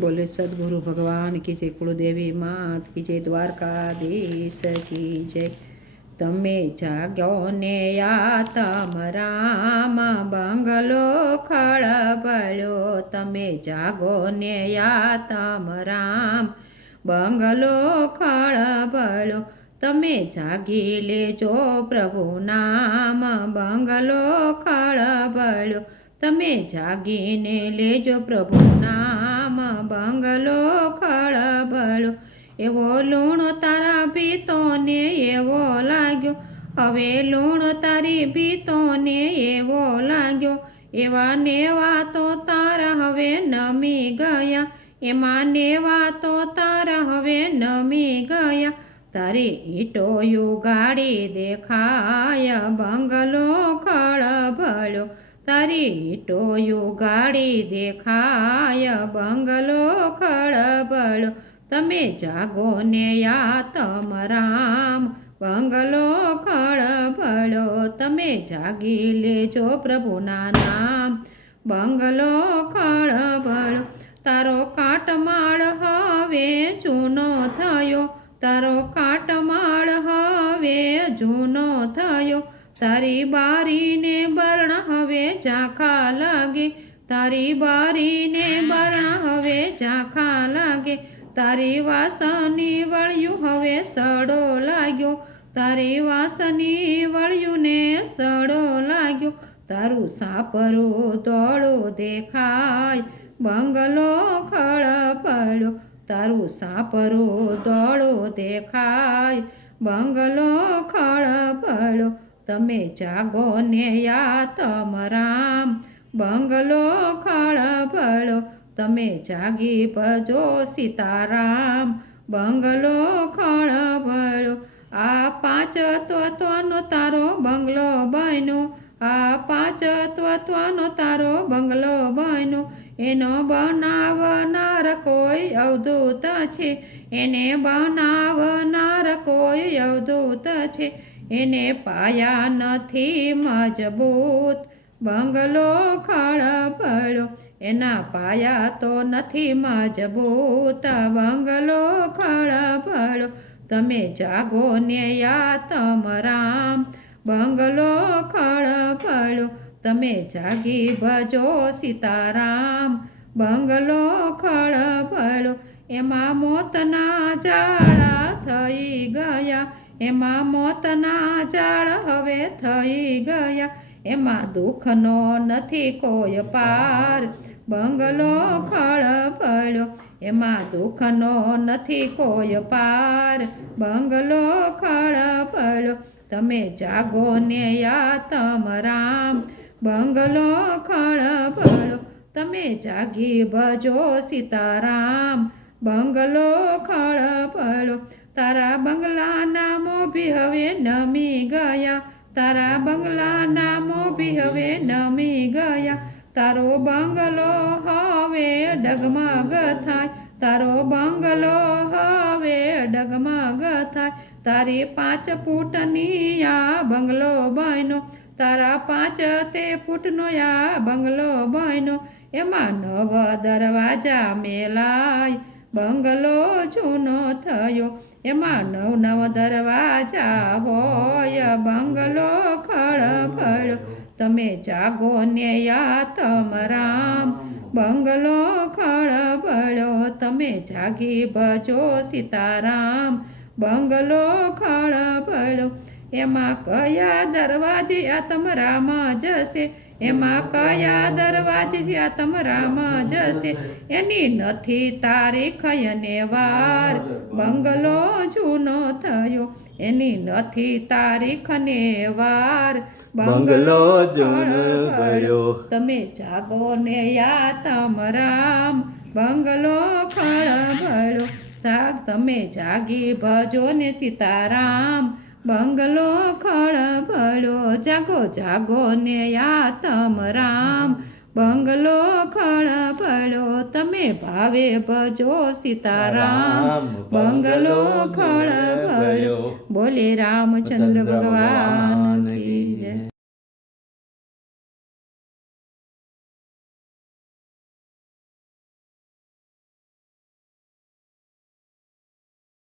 बोले सदगुरु भगवान की जय, कुलदेवी मात की जय, द्वारकाधीश की जय। तमे जाग्यो ने या तम राम बंगलो खळबळ्यो, तमे जागो ने या तम राम बंगलो खळबळ्यो, तमे जागी लेजो प्रभु नाम बंगलो खळबळ्यो, तमे जागीने लेजो प्रभु नाम बंगलो खळबळ्यो। एवो लूण तारा भीतोने एवो लाग्यो, हवे लूण तारी भीतोने एवो लाग्यो, एवा नेवा तो तारा हवे नमी गया, एमा नेवा तो तारा हवे नमी गया। तारी ईटो युगाड़ी देखाय बंगलो खळबळ्यो, तारी ईटो युगाड़ी देखाय बंगलो खळबळ्यो, तमे जागो ने या तम राम बंगलो खळबळ्यो, तमे जागी लेजो प्रभुना नाम बंगलो खळबळ्यो। तारो काटमाळ हवे जूनो थयो, तारो काटमाळ हवे जूनो थयो, तारी बारी ने बरण हवे झांखा लागे, तारी बारी ने बरण हवे झांखा लागे, तारी वासनी वळ्यु हवे सड़ो लाग्यो, तारी वासनी वळ्यु ने सड़ो लाग्यो। तारू सापरू तोळू देखाय बंगलो खळबळ्यो, तारू सापरू तोळू देखाय बंगलो खळबळ्यो, तमे जागो ने या तम राम बंगलो खळबळ्यो, तमे जागी भजो सीताराम बंगलो खळबळ्यो। आ पांच तत्वनो तारो बंगलो बन्यो, आ पांच तत्वनो तारो बंगलो बन्यो, एनो बनावनार कोई अवधूत छे, एने बनावनार कोई अवधूत छे, एने पाया नथी मजबूत बंगलो खळबळ्यो, एना पाया तो नथी मजबूत बंगलो खळबळ्यो, तमे जागो ने या तम राम बंगलो खळबळ्यो, तमे जागी भजो सीताराम बंगलो खळबळ्यो। एमा मोतना जाळा थई गया, एमा मोतना जाळ हवे थई गया, एमा दुखनो नथी कोई पार बंगलो खळबळ्यो, एमा दुखनो नथी कोई पार बंगलो खळबळ्यो, तमे जागो ने या तम राम बंगलो खळबळ्यो, तमे जागी भजो सीताराम बंगलो खळबळ्यो। तारा बंगला नामो भी हवे नमी गया, तारा बंगला नामो भी हवे नमी गया, तारो बंगलो हवे डगमग थाय, तारो बंगलो हवे डगमग थाय, तारी 5 फूटनी या बंगलो बन्यो, तारा 5 फूटनो या बंगलो बन्यो, एमा 9 दरवाजा मेलाय बंगलो जूनो थयो, एमा 9 दरवाजा होय बंगलो खळबळ्यो, तमे जागो ने या तम राम बंगलो खळबळ्यो, तमे जागी भजो सीताराम बंगलो खळबळ्यो। एमा कया दरवाजे तम राम जसे, एमा कया दरवाजे तम राम जसे, एनी नथी तारीख ने वार बंगलो जूनो थयो, एनी नथी तारीख ने वार बंगलो खळबळ्यो, तमे जागो ने या तम राम बंगलो खळबळ्यो, तमे जागी भजो ने सीताराम बंगलो खळबळ्यो, जागो जागो ने या तम राम बंगलो खळबळ्यो, तमे भावे भजो सीताराम बंगलो खळबळ्यो। बोले रामचंद्र भगवान की जय।